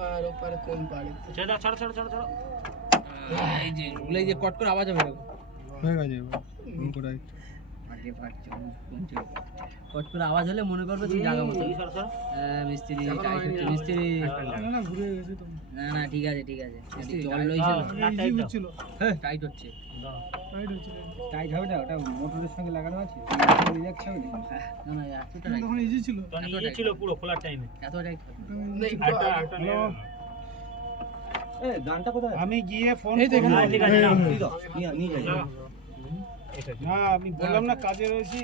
ওপার ওপার কোন পাড়ে ছেড়ে ছাড়ো ছাড়ো ছাড়ো ছাড়ো এই যে ওগুলো এই যে কট করে আওয়াজ হবে হয়ে গেছে এবার পুরো আগে ফাটছে কট করে আওয়াজ হলে মনে করবে তুমি জায়গা মতো ছাড়ো ছাড়ো মিস্ত্রি টাইট হচ্ছে মিস্ত্রি না ঘুরে গেছে তো না ঠিক আছে জল লইছিল এই হচ্ছিল টাইট হচ্ছে রাইট হচ্ছে টাইট হবে না ওটা মোটরের সঙ্গে লাগানো আছে রিল্যাক্স হবে না না এতটা টাইট তখন ইজি ছিল ইয়ে ছিল পুরো খোলার টাইমে এত টাইট গানটা কোথায় আমি গিয়ে ফোন এই দেখেন ঠিক আছে নাও। নিয়ে যাই না আমি বললাম না কাজে রয়েছি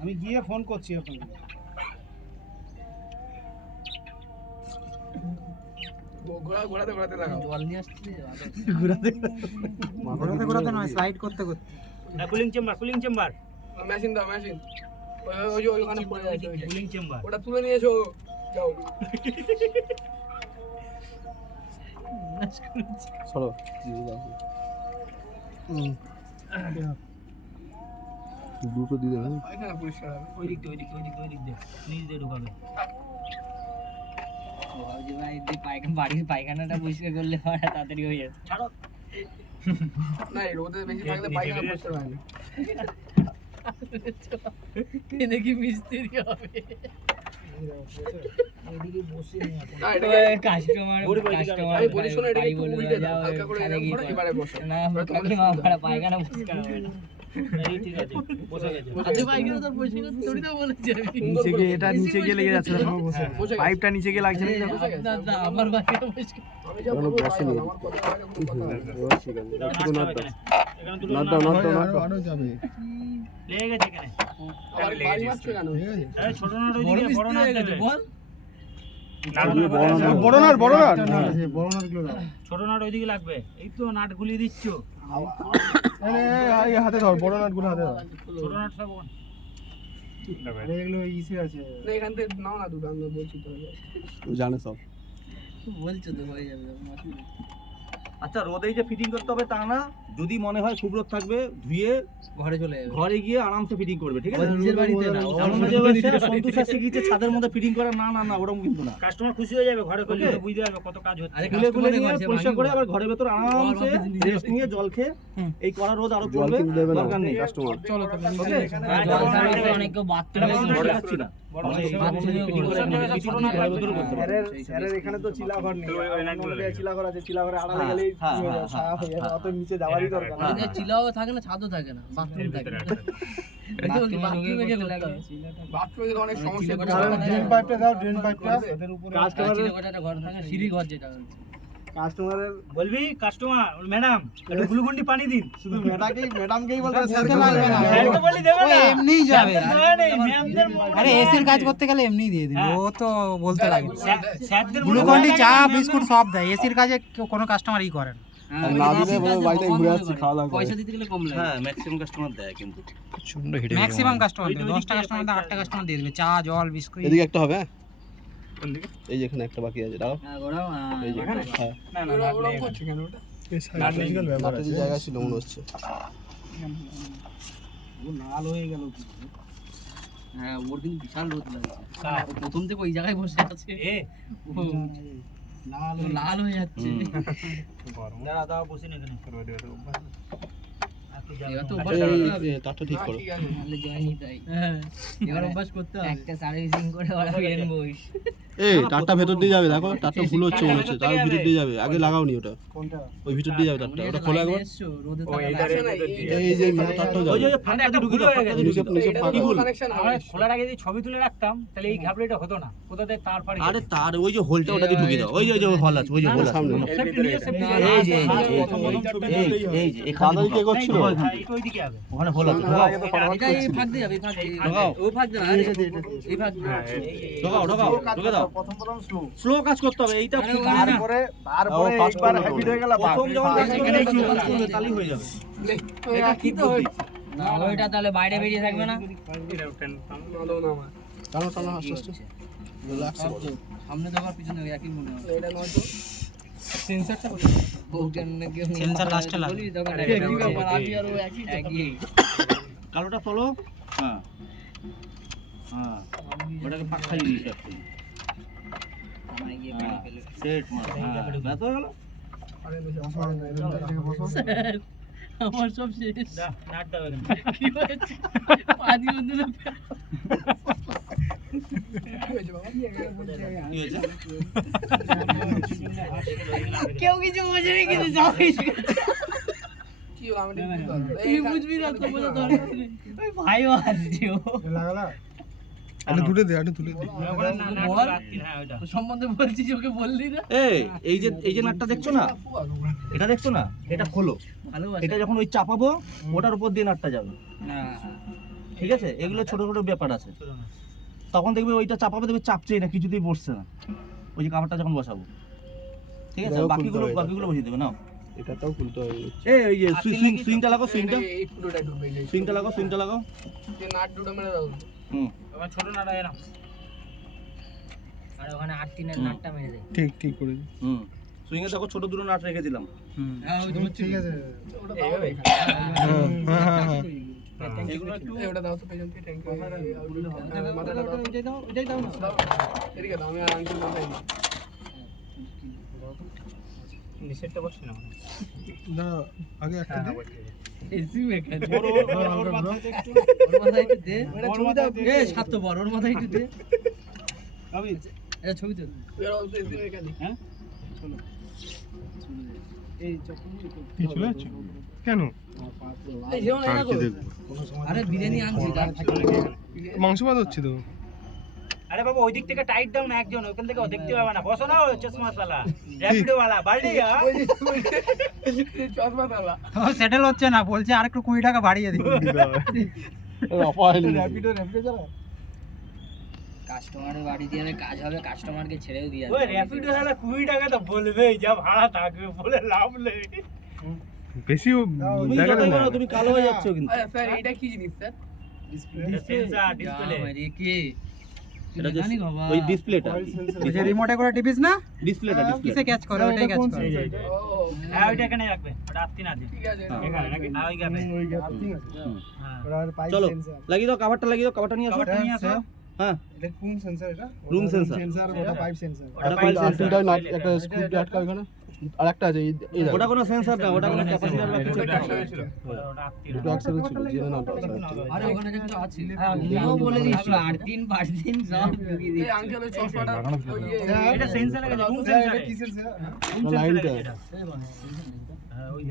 আমি গিয়ে ফোন করছি আপনাকে ঘোরাতে ঘোরাতে লাগাও জল নিয়ে আসছে ঘোরাতে নয় স্লাইড করতে করতে কুলিং চেম্বার মেশিন দাও মেশিন ওই যে ওখানে পড়ে আছে ওইটা কুলিং চেম্বার ওটা তুলে নিয়ে এসো যাও চলো দুটো দিয়ে দেবেন এখানে পরিষ্কার হবে ওই দিক দিয়ে নিজ দিয়ে ঢুকাবে ভাবছি ভাই এই বাড়ির পায়খানাটা পরিষ্কার করলে তাড়াতাড়ি হয়ে যাবে ছাড়ো না এই রোদে বেশি থাকলে পায়খানা পরিষ্কার হয় না দেখি মিস্ত্রি হবে এদিকে বসে নেই এখন না এটাকে কাস্টমার আমি বলি শোনো এটাকে একটু উল্টে দাও হালকা করে এরকম করে এবারে বসো না কাকিমা আমার পায়খানা পরিষ্কার হবে না এই ঠিক আছে বসে গেছে আজকে পায়খানা তো পরিষ্কার থোড়ি না বলেছি আমি নিচে গিয়ে এটা নিচে গিয়ে লেগে যাচ্ছে দেখো বসে পাইপটা নিচে গিয়ে লাগছে না না আমার পায়খানা পরিষ্কার আমি যা বলবো বসে নি এখানে দুটো আরো যাবে লেগে গেছে এখানে আবার বাড়ি মারছে কেন এই ছোট নাট ওইদিকে বড় নাট দেবে বল বড় নাট ছোট নাট ওইদিকে লাগবে এই তো নাট গুলিয়ে দিচ্ছ এই হাতে ধর বড় নাটগুলো হাতে ধর ছোট নাট সব ওখানে। এগুলো ইসি আছে না এখান থেকে নাও না দুটো আমি বলছি তো জানে সব বলছো তো হয়ে যাবে আচ্ছা রোদেই যে ফিটিং করতে হবে তা না যদি মনে হয় খুব রোদ থাকবে ধুয়ে ঘরে চলে যাবে ঘরে গিয়ে আরামসে ফিটিং করবে ঠিক আছে নিজের বাড়িতে না এমন না যে এবার সেটা সন্তোষ আর শিখিয়েছে ছাদের মধ্যে ফিটিং করা না ওরকম কিন্তু না কাস্টমার খুশি হয়ে যাবে ঘরে করলে Okay. তো বুঝতে পারবে কত কাজ হচ্ছে আরে খুলে খুলে নিয়ে কাস্টমারের পরিষ্কার করে ঘরে আবার ঘরের ভেতর আরামসে রেস্ট নিয়ে জল খেয়ে এই কড়া রোদ আরো পড়বে দরকার নেই কাস্টমার চলো তাহলে ওকে জল ছাড়া অনেক বাথরুমে ঘরে যাচ্ছি না স্যারের এখানে তো চিলা ঘর নেই চিলা ঘর আছে চিলা ঘরে আড়ালে গেলেই ছায়া হয়ে যাবে অত নিচে যাওয়ারই দরকার নেই চিলাও থাকে না ছাদও থাকে না বাথরুম থাকে বাথরুমে গেলে বাথরুমে অনেক সমস্যা ড্রেন পাইপটা দাও ড্রেন পাইপটা ওদের উপরে ঘর থাকে সিঁড়ি ঘর যেটা কাস্টমারের বলবি কাস্টমার ম্যাডাম একটু গ্লুকন্ডি পানি দিন শুধু ম্যাডামকেই বলতে স্যারকে লাগবে না স্যার তো বলি দেবে না এমনিই যাবে ম্যামদের আরে এসির কাজ করতে গেলে এমনি দিয়ে দিবে ও তো বলতে লাগে স্যারদের গ্লুকন্ডি চা বিস্কুট সব দেয় এসির কাজে কোনো কাস্টমারই করে না না দিলে বলে বাড়িতে ঘুরে আসছি খাওয়া দাওয়া করে পয়সা দিতে গেলে কম লাগে হ্যাঁ ম্যাক্সিমাম কাস্টমার দেয় কিন্তু ম্যাক্সিমাম কাস্টমার দেয় 10টা কাস্টমার দেয় 8টা কাস্টমার দিয়ে দেবে চা জল বিস্কুট এদিকে একটা হবে কোন দিকে এই যেখানে একটা বাকি আছে দাও হ্যাঁ ওরাও এই যে হ্যাঁ না ওরা করছে কেন ওটা স্ট্র্যাটেজিক্যাল ব্যাপার আছে জায়গা ছিল মনে হচ্ছে ও লাল হয়ে গেল হ্যাঁ ওর দিন বিশাল রোদ লাগছে প্রথম থেকে ওই জায়গায় বসে আছে ও লাল হয়ে যাচ্ছে দাঁড়া দাও বসে নে এখানে এবার তো তারটা ঠিক করো নাহলে জয়নি তাই এবার অভ্যাস করতে হবে একটা সার্ভিসিং করে ওরা বেরন বইস এই তারটা ভেতর দিয়ে যাবে দেখো তারটা ভুল হচ্ছে মনে হচ্ছে তার ভিতর দিয়ে যাবে আগে লাগাওনি ওটা কোনটা ওই ভিতর দিয়ে যাবে তারটা ওটা খোলা একবার এসছো রোদে এই যে তারটাও ওই যে যাবে ফাঁকটা ঢুকে দাও নিচে নিচে ফাঁকি ভুল কানেকশন আমরা হবে খোলার আগে যদি ছবি তুলে রাখতাম তাহলে এই ঘাবড়িটা হতো না কোথা থেকে তার ফাড়ি আরে তার ওই যে হোলটা ওটা দিয়ে ঢুকিয়ে দাও ওই যে হল আছে ওই যে হোল সামনে এই যে এই যে এই খালি কে করছিল ওইদিকে হবে ওখানে হোল আছে এটা এই ফাঁক দিয়ে যাবে এই ফাঁক দিয়ে ও ফাঁক দিয়ে আরে এই ফাঁক দিয়ে ঢুকে দাও প্রথম স্লো স্লো কাজ করতে হবে এইটা তারপরে একবার হ্যাপি হয়ে গেল প্রথম যখন এখানে কাজ করবে তাহলেই হয়ে যাবে এটা কি তো না ওইটা তাহলে বাইরে বেরিয়ে থাকবে না ভালো না আমার টানো টানো আস্তে আস্তে রিল্যাক্স সব তো সামনে তো আবার পিছনে একই মনে হয় এটা নয় তো সেন্সরটা কোথায় বউটার নাকি সেন্সর লাস্টে লাগে বলি তখন কি ব্যাপার আমি আর ও একই কালোটা তোলো হ্যাঁ হ্যাঁ ওটাকে পাক খাইয়ে দিয়েছি actually। সেট মার, হ্যাঁ, ব্যাস হয়ে গেল। স্যার, আমার সব শেষ। দা নাট দাও এখানে। কি হয়েছে? পানি বন্ধু না। কি হয়েছে? কেউ কিছু বোঝে না কিন্তু যাইস তুই বুঝবি না তো বোঝা দরকার নেই। ওই ভাইও আসছে ও। ওখানে না নাট বল। রাখছি হ্যাঁ ওইটা। তোর সম্বন্ধে বলছিস ওকে বললি না? এই যে নাটটা দেখছো না, এটা দেখছো না, এটা খোলো। ভালোবাসা। এটা যখন ওই চাপাবো ওটার উপর দিয়ে নাটটা যাবে, ঠিক আছে? এগুলো ছোট ছোট ব্যাপার আছে। ছোট না। তখন দেখবে ওইটা চাপাবে, দেখবে চাপছেই না, কিছুতেই বসছে না। ওই যে কাভারটা যখন বসাবো, ঠিক আছে? বাকিগুলো বসিয়ে দেবে। নাও এটাটাও খুলতে হবে। এই যে সুইংটা লাগাও, সুইংটা লাগাও। হুম, ওখানে ছোট নাট আছে না। আর ওখানে 8-3 নাটটা মেরে দে। ঠিক করে হুম, সুইং এ দেখো ছোট দুটো নাট রেখে দিলাম। হ্যাঁ ওই তুমি ঠিক আছে। এইভাবে। এগুলো একটু ওটা দাও তো পেছন থেকে ট্যাঙ্ক মাথাটা দাও এটাই দাও না। এদিকে দাও আমি আর আঙ্কেল দাও নিচেরটা বসছে না মানে। না আগে একটা দে এসি মেকার। ওর মাথায় একটু ওর মাথায় একটু দে। ছবি দাও। এ সাত তো বড় ওর মাথায় একটু দে। আমি এটা ছবি তো। এর অলসো এসি মেকানিক হ্যাঁ? এই চকুনি কি চলে যাচ্ছে কেন এই যেও না গো। আরে বিরিয়ানি আনছি যা মাংস ভাত হচ্ছে তো আরে বাবা ওই দিক থেকে টাইট দাও না একজন, ওখান থেকে ও দেখতে পাবে না। বসো না, ওই চশমা वाला র‍্যাপিডো वाला বাড়ি গা। চশমা তালা সেটেল হচ্ছে না, বলছে আর একটু 20 টাকা বাড়িয়ে দিন। র‍্যাপিডো চালা কাস্টমারের বাড়ি দিয়ে কাজ হবে, কাস্টমারকে ছেড়েও দিয়ে ওই র‍্যাপিডো वाला 20 টাকা তো বলবেই, যা ভাড়া থাকবে বলে লাভ নেই। বেশি তুমি যতই বলো, তুমি কালো হয়ে যাচ্ছ কিন্তু। স্যার এটা কি জিনিস স্যার সেন্সর ডিসপ্লে। আরে কি এটা যে জানি বাবা ওই ডিসপ্লেটা, ওই যে রিমোটে করে টিপিস না, ডিসপ্লেটা কিসে ক্যাচ করে ওটাই ক্যাচ করে। হ্যাঁ ওইটা এখানে রাখবে, ওটা আত্মিন আছে। ঠিক আছে এখানে নাকি আর ওই গ্যাপে। ওই গ্যাপ ঠিক আছে হ্যাঁ ওর পাইপ চলো সেন্সর লাগিয়ে দাও, কাভারটা নিয়ে আসো। কভারটা নিয়ে আসো। হ্যাঁ, এটা কোন সেন্সর এটা Room sensor। সেন্সর ওটা পাইপ সেন্সর ওটা পাইপ সেন্সর। একটা স্ক্রু দিয়ে আটকা ওখানে আর একটা আছে এই ওটা কোনো সেন্সর না, ওটা কোনো ক্যাপাসিটর বা কিছু একটা হবে। ওটা আত্মিন। দুটো একসাথে ছিল জেনে না আরে ওখানে কিন্তু আছে আমিও বলে দিচ্ছিল 8 দিন 5 দিন সব ঢুকিয়ে দিই আঙ্কেল ওই চশমাটা এটা সেন্সর লাগে, রুম সেন্সর। কি সেন্সর লাইনটা। লাইনটা হ্যাঁ ওই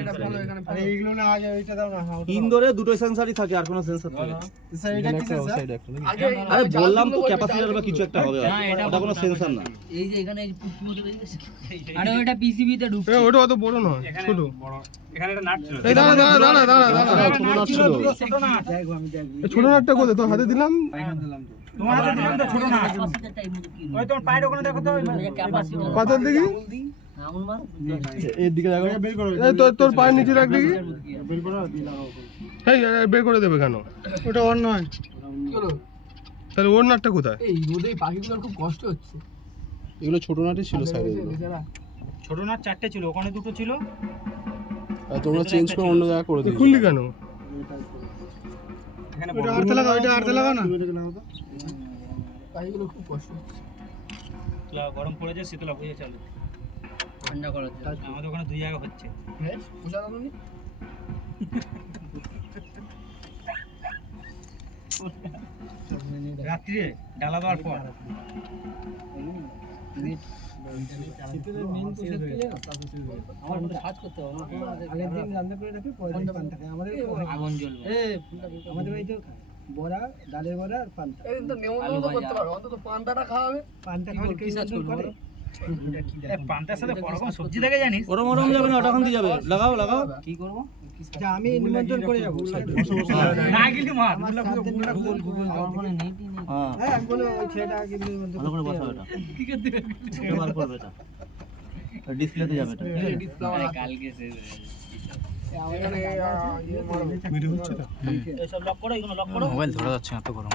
এটা ভালো এখানে আরে এইগুলো না আগে ওইটা দাও না ইনডোরে দুটো সেন্সরই থাকে, আর কোনো সেন্সর থাকে না। স্যার এটা কি সেন্সর আগে আরে বললাম তো ক্যাপাসিটর বা কিছু একটা হবে, না, এটা ওটা কোনো সেন্সর না। এই যে এখানে এই পুটকি মতো বেরিয়েছে আরে ওটা পিসিবি তে ঢুকছে ওটা অত বড় নয় ছোট এখানে একটা নাট ছিল। এই দাঁড়া ছোট নাট ছিল ছোট নাট। এই ছোট নাটটা কোথায় তোর হাতে দিলাম তোমার হাতে দিলাম তো ছোট নাট। ক্যাপাসিটরটা এই মতো কি ওই তোমার পায়ের ওখানে দেখো তো। ক্যাপাসিটর পাতার দেখি আঙুল মার এর দিকে দেখো বের করো এই তোর পায়ের নিচে রাখ দেখি বের করো দি লাগাও এই বের করে দেবে কেন ওটা ওর নয় কি হলো তাহলে ওর নাটটা কোথায় এই রোদে পাখিগুলোর খুব কষ্ট হচ্ছে এগুলো ছোট নাটই ছিল সাইডে ছোট নাট 4টে ছিল, ওখানে দুটো ছিল। আর তোমরা চেঞ্জ করে অন্য জায়গা করে দিও খুললি কেন এখানে ওটা আর্থে লাগাও এটা আর্থে লাগাও না পাখিগুলো খুব কষ্ট হচ্ছে গরম পড়েছে, শীতলা হয়ে চলো ঠান্ডা করার জন্য আমাদের ওখানে দুই জায়গা হচ্ছে। হ্যাঁ পোষা দাও নি রাত্রে ডালা দেওয়ার পর আমার মতো কাজ করতে হবে আগের দিন রান্না করে রাখি পরের দিন পান্তা খাই আমাদের আগুন জ্বলবে আমাদের এই যে বড়া ডালের বড়া আর পান্তা এই তো নেমন্তন্ন করতে পারো অন্তত পান্তাটা খাওয়াবে পান্তা খাওয়ালে কি সাজ করবো পান্তার সাথে বড় রকম সবজি থাকে জানিস। ওরম যাবে না, ওটা ওখান দিয়ে যাবে। লাগাও কি করবো আচ্ছা আমি নিমন্ত্রণ করে যাবো না গেলে মার। আমার সাত দিন ধরে আমার ফোনে নেটই নেই হ্যাঁ, হ্যাঁ আমি বলে ওই ছেলেটা আগে নিমন্ত্রণ ভালো করে বসাও এটা। এটা বার করবে এটা। ডিসপ্লেতে যাবে এটা, ঠিক আছে? আরে কালকে শেষ হয়ে যাবে এখানে ভিডিও হচ্ছে না এসব লক করো, এগুলো লক করো। মোবাইল ধরা যাচ্ছে না তো গরম।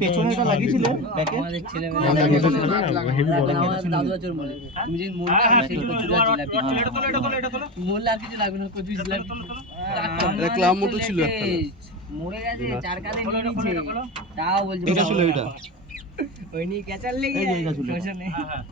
পেছনে এটা লাগিয়েছিল ব্যাকে। আমাদের ছেলেমেয়েরা আমার দাদু আচর বলে তুমি যদি মন হ্যাঁ হ্যাঁ, সেই পিছনে কচুরি লোহার জিলাপি রড, এটা তোলো। মন আর কিছু লাগবে না কচুরি জিলাপি তোলো। একটা ক্লাব মতো ছিল একটা। মরে গেছে চার কাঁধে নিয়ে নিচ্ছে তাও বলছে এটা ছিল এটা ওই নিয়ে ক্যাচার লেগে এই যে এটা ছিল। শোষণে। হ্যাঁ হ্যাঁ